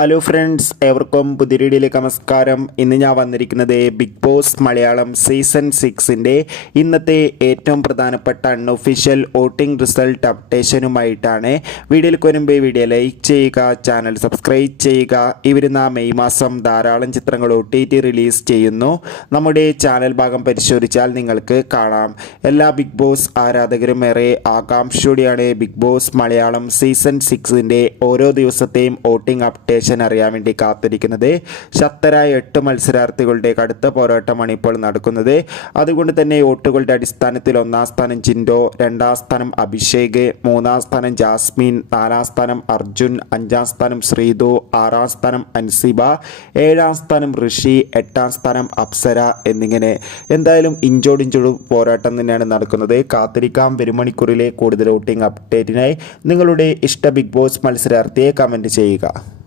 Hello friends ഏവർക്കും പുതിയ വീഡിയോയിലേക്ക് നമസ്കാരം. ഇന്ന് ഞാൻ വന്നിരിക്കുന്നത് ബിഗ് ബോസ് മലയാളം സീസൺ സിക്സിന്റെ ഇന്നത്തെ ഏറ്റവും പ്രധാനപ്പെട്ട അൺഒഫീഷ്യൽ വോട്ടിംഗ് റിസൾട്ട് അപ്ഡേഷനുമായിട്ടാണ് വീഡിയോയിൽ വരുമ്പോൾ വീഡിയോ ലൈക്ക് ചെയ്യുക ചാനൽ സബ്സ്ക്രൈബ് ചെയ്യുക. ഇവരുന്ന വരുന്ന മെയ് മാസം ധാരാളം ചിത്രങ്ങൾ ഒ ടി ടി റിലീസ് ചെയ്യുന്നു. നമ്മുടെ ചാനൽ ഭാഗം പരിശോധിച്ചാൽ നിങ്ങൾക്ക് കാണാം. എല്ലാ ബിഗ് ബോസ് ആരാധകരും ഏറെ ആകാംക്ഷയോടെയാണ് ബിഗ് ബോസ് മലയാളം സീസൺ സിക്സിന്റെ ഓരോ ദിവസത്തെയും വോട്ടിംഗ് അപ്ഡേഷൻ അറിയാൻ വേണ്ടി കാത്തിരിക്കുന്നത്. ശക്തരായ എട്ട് മത്സരാർത്ഥികളുടെ കടുത്ത പോരാട്ടമാണ് ഇപ്പോൾ നടക്കുന്നത്. അതുകൊണ്ട് തന്നെ വോട്ടുകളുടെ അടിസ്ഥാനത്തിൽ ഒന്നാം സ്ഥാനം ജിൻഡോ രണ്ടാം സ്ഥാനം അഭിഷേക് മൂന്നാം സ്ഥാനം ജാസ്മിൻ നാലാം സ്ഥാനം അർജുൻ അഞ്ചാം സ്ഥാനം ശ്രീതു ആറാം സ്ഥാനം അൻസിബ ഏഴാം സ്ഥാനം ഋഷി എട്ടാം സ്ഥാനം അപ്സര എന്നിങ്ങനെ എന്തായാലും ഇഞ്ചോടിഞ്ചോടും പോരാട്ടം തന്നെയാണ് നടക്കുന്നത്. കാത്തിരിക്കാം. വരുമണിക്കൂറിലെ കൂടുതൽ വോട്ടിംഗ് അപ്ഡേറ്റിനായി നിങ്ങളുടെ ഇഷ്ട ബിഗ് ബോസ് മത്സരാർത്ഥിയെ കമന്റ് ചെയ്യുക.